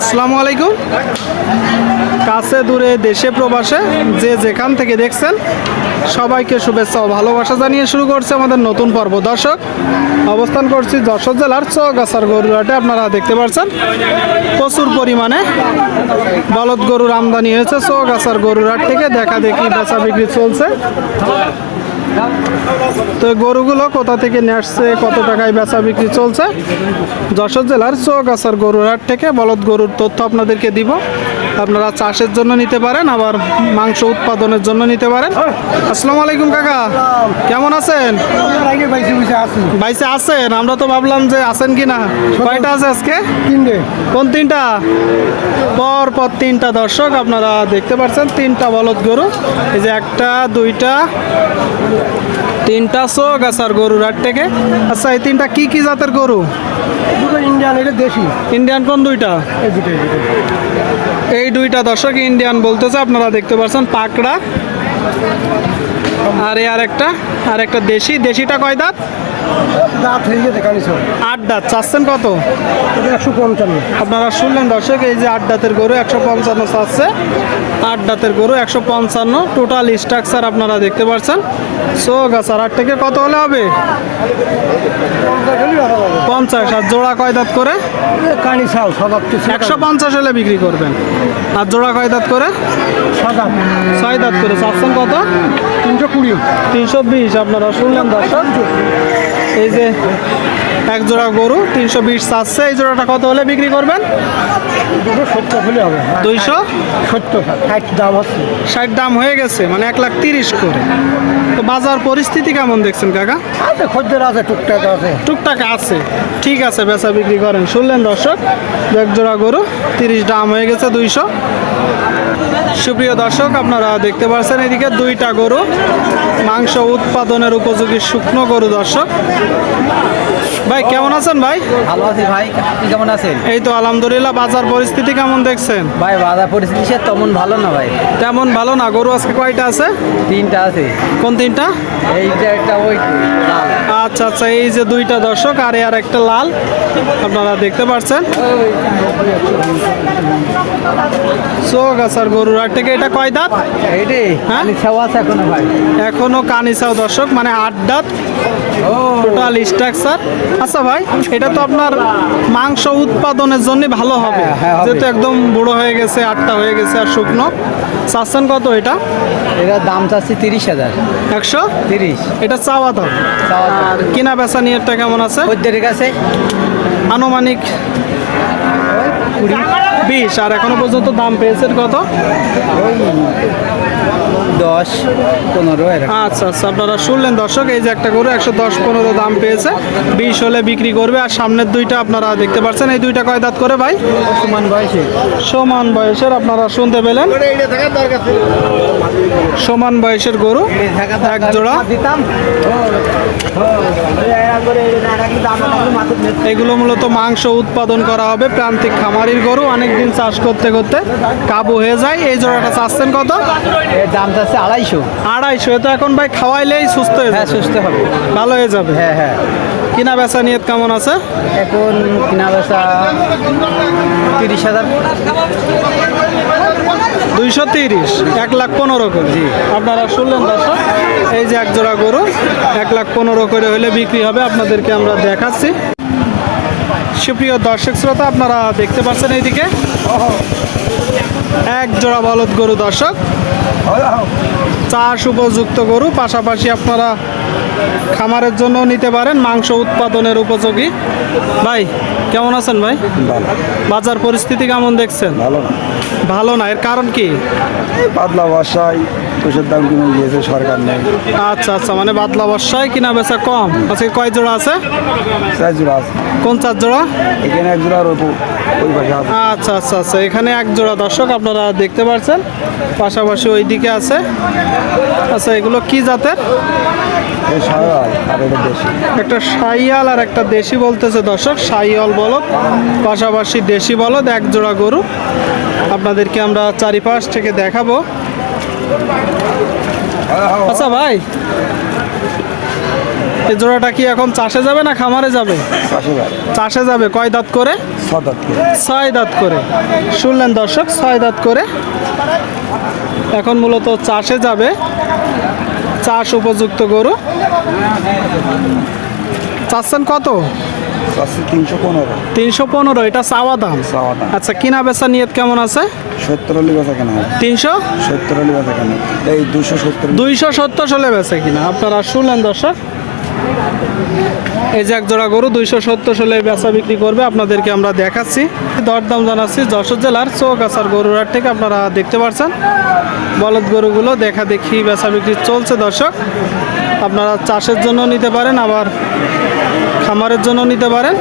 আসসালামু আলাইকুম। কাছে দূরে দেশে প্রবাসে যে যেখান থেকে দেখছেন, সবাইকে শুভেচ্ছা ও ভালোবাসা জানিয়ে শুরু করছে আমাদের নতুন পর্ব। দর্শক, অবস্থান করছি যশোর জেলার চৌগাছার গরুরাটে আপনারা দেখতে পাচ্ছেন, প্রচুর পরিমাণে বলদ গরুর আমদানি হয়েছে। চৌগাছার গরুরাট থেকে দেখা দেখি বেচা বিক্রি চলছে। তো গরুগুলো কোথা থেকে নিয়ে আসছে, কত টাকায় বেচা বিক্রি চলছে? যশোর জেলার চৌগাছার গরুরহাট থেকে বলদ গরুর তথ্য আপনাদেরকে দিব। আপনারা চাষের জন্য নিতে পারেন আবার মাংস উৎপাদনের জন্য নিতে পারেন। আসসালামু আলাইকুম কাকা। কেমন আছেন? বাইসে আছেন? আমরা তো ভাবলাম যে আছেন কি না কয়টা আছে আজকে? তিনটে। কোন তিনটা? পর পর তিনটা দর্শক আপনারা দেখতে পাচ্ছেন তিনটা বলদ গরু। এই যে একটা দুইটা তিনটা শোক আছে আর গরুর হাট থেকে। আচ্ছা এই তিনটা কি কি জাতের গরু? ইন্ডিয়ান এটা দেশি। ইন্ডিয়ান কোন দুইটা? এই দুইটা দর্শক ইন্ডিয়ান বলতেছে আপনারা দেখতে পাচ্ছেন পাকড়া। আর এই আরেকটা আর একটা দেশি। দেশিটা কয় দাঁত? দাঁত হয়ে গেছে কানি সব আট দাঁত চাচ্ছেন কত? একশো পঞ্চান্ন। আপনারা শুনলেন দর্শক এই যে আট দাঁতের গরু একশো পঞ্চান্ন চাচ্ছে। আট দাঁতের গরু একশো পঞ্চান্ন টোটাল স্ট্রাকচার আপনারা দেখতে পাচ্ছেন। সো গাছার আট থেকে কত হলে হবে? পঞ্চাশ আর জোড়া কয় দাঁত করে? কানি চাও একশো পঞ্চাশ হলে বিক্রি করবেন। আর জোড়া কয় দাঁত করে? ছয় দাঁত করে চাচ্ছেন কত? তিনশো কুড়ি। তিনশো বিশ আপনারা শুনলেন দর্শক। এই যে এক জোড়া গরু তিনশো বিশ চাচ্ছে। এই জোড়াটা কত হলে বিক্রি করবেন? সত্তর দুইশো? দাম হচ্ছে। ষাট দাম হয়ে গেছে মানে এক লাখ তিরিশ করে। তো বাজার পরিস্থিতি কেমন দেখছেন কাকা? আছে খদ্দের আছে টুকটাক আছে। টুকটাক আছে। ঠিক আছে বেচা বিক্রি করেন। শুনলেন দর্শক এক জোড়া গরু তিরিশ দাম হয়ে গেছে দুইশো। সুপ্রিয় দর্শক আপনারা দেখতে পাচ্ছেন এদিকে দুইটা গরু। মাংস উৎপাদনের উপযোগী শুকনো গরু দর্শক। ভাই কেমন আছেন ভাই? ভালো আছি ভাই আপনি কেমন আছেন? এই তো আলহামদুলিল্লাহ বাজার পরিস্থিতি কেমন দেখছেন? ভাই বাজার পরিস্থিতি সে তেমন ভালো না ভাই। তেমন ভালো না গরু আজকে কয়টা আছে? তিনটা আছে। কোন তিনটা? এইটা একটা ওই আচ্ছা আচ্ছা এই যে দুইটা দর্শক আর আর একটা লাল। আপনারা দেখতে পাচ্ছেন গরুর হাট থেকে এটা কয় দাঁত? হ্যাঁ? এখনও ভাই। এখনও কানিসাও দর্শক মানে আট দাঁত। টোটাল স্ট্রাকচার আচ্ছা ভাই এটা তো আপনার মাংস উৎপাদনের জন্য ভালো হবে। হ্যাঁ, হ্যাঁ, যেহেতু একদম বুড়ো হয়ে গেছে আটটা হয়ে গেছে আর শুকনো। চাচ্ছেন কত এটা? এটার দাম চাচ্ছি তিরিশ হাজার। একশো? তিরিশ। এটা চাওয়া দাম। আর কিনা বেচা নিয়েরটা কেমন আছে? খদ্দের কাছে আনুমানিক কুড়ি বিশ আর এখনও পর্যন্ত দাম পেয়েছেন কত? দশ পনেরো আচ্ছা আচ্ছা আপনারা শুনলেন দর্শক এই যে একটা গরু একশো দশ পনেরো দাম পেয়েছে। বিশ হলে বিক্রি করবে আর সামনের দুইটা আপনারা দেখতে পাচ্ছেন। এই দুইটা কয় দাঁত করে ভাই? সমান বয়সে সমান বয়সের আপনারা শুনতে পেলেন। সমান বয়সের গরু এক জোড়া। এগুলো মূলত মাংস উৎপাদন করা হবে প্রান্তিক খামারির গরু। অনেকদিন চাষ করতে করতে কাবু হয়ে যায়। এই জোড়াটা চাচ্ছেন কত? এর দাম আড়াইশো। আড়াইশো তো এখন ভাই খাওয়াইলেই সুস্থ হয়ে হ্যাঁ সুস্থ হবে। ভালো হয়ে যাবে। হ্যাঁ হ্যাঁ। কিনা বেচা নিয়ত কেমন আছে? এখন কিনা বেচা তিরিশ হাজার। দুইশো তিরিশ এক লাখ পনেরো করে। জি। আপনারা শুনলেন দর্শক এই যে এক জোড়া গরু এক লাখ পনেরো করে হলে বিক্রি হবে আপনাদেরকে আমরা দেখাচ্ছি। সুপ্রিয় দর্শক শ্রোতা আপনারা দেখতে পাচ্ছেন এইদিকে। এক জোড়া বলদ গরু দর্শক। চাষ উপযুক্ত গরু পাশাপাশি আপনারা খামারের জন্য নিতে পারেন মাংস উৎপাদনের উপযোগী। ভাই কেমন আছেন ভাই? বাজার পরিস্থিতি কেমন দেখছেন? ভালো। না ভালো না এর কারণ কি? পাতলা বর্ষায় তুষের দাম কমে গিয়েছে সরকার নেই। আচ্ছা আচ্ছা মানে বাদলা বর্ষায় কিনা বেচা কম? আজকে কয় জোড়া আছে? চার জোড়া আছে। কোন চার জোড়া? এখানে এক জোড়া আর ওই পাশে আছে। আচ্ছা আচ্ছা আচ্ছা এখানে এক জোড়া। দর্শক আপনারা দেখতে পাচ্ছেন পাশাপাশি ওইদিকে আছে। আচ্ছা এগুলো কি জাতের? সারা আর এটা দেশি। একটা সাইয়াল আর একটা দেশি বলতেছে দর্শক সাইয়াল বলদ পাশাপাশি দেশি বলদ এক জোড়া গরু। আপনাদেরকে আমরা চারিপাশ থেকে দেখাবো। আচ্ছা ভাই এই জোড়াটা কি এখন চাষে যাবে না খামারে যাবে? চাষে যাবে। কয় দাঁত করে। ছয় দাঁত করে। শুনলেন দর্শক ছয় দাঁত করে। এখন মূলত চাষে যাবে। চাষ উপযুক্ত গরু। চাচ্ছেন কত? তিনশো পনেরো। তিনশো পনেরো এটা চাওয়া দাম? চাওয়া দাম। আচ্ছা কিনা বেচা নিয়ত কেমন আছে? সত্তর হলে বেচা কেন তিনশো? সত্তর হলে বেচা কেন এই দুশো সত্তর। দুইশো সত্তর বেচে কিনা। আপনারা শুনলেন দর্শক? এই যে এক জোড়া গরু দুইশো সত্তর বেচা বিক্রি করবে। আপনাদেরকে আমরা দেখাচ্ছি। দরদাম জানাচ্ছি যশোর জেলার চোখ চৌকাছার গরুর থেকে। আপনারা দেখতে পাচ্ছেন বলদ গরুগুলো দেখা দেখি বেচা বিক্রি চলছে দর্শক। আপনারা চাষের জন্য নিতে পারেন। আবার খামারের জন্য নিতে পারেন।